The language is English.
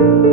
thank you